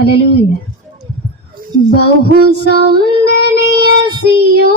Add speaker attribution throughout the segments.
Speaker 1: Hallelujah బహు సౌందర్య సియో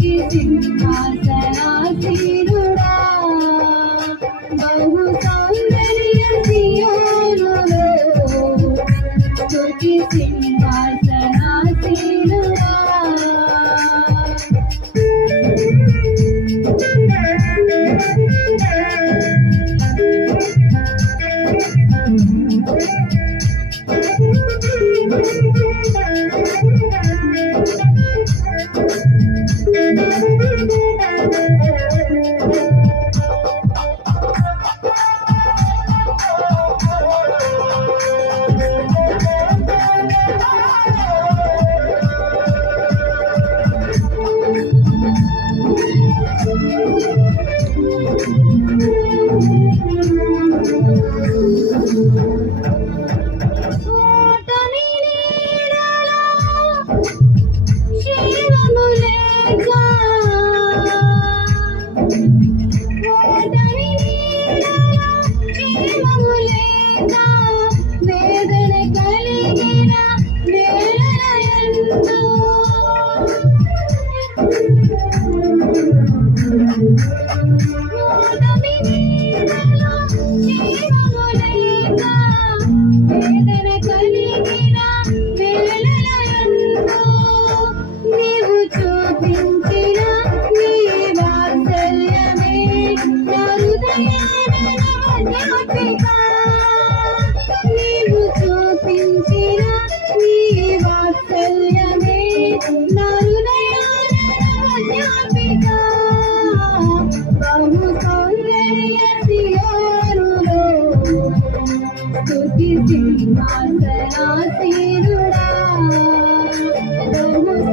Speaker 1: கேட்டு ஆசை ஆசை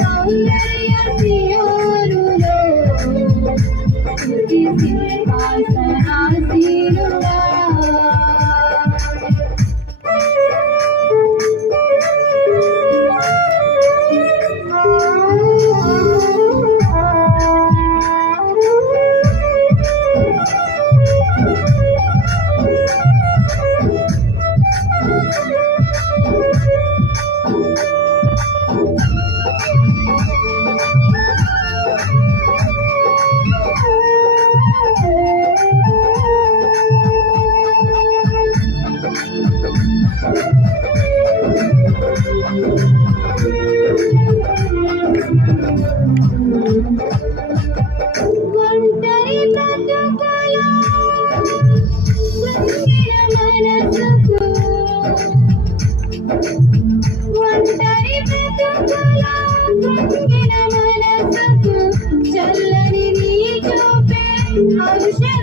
Speaker 1: సౌందర్య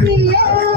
Speaker 1: Yeah.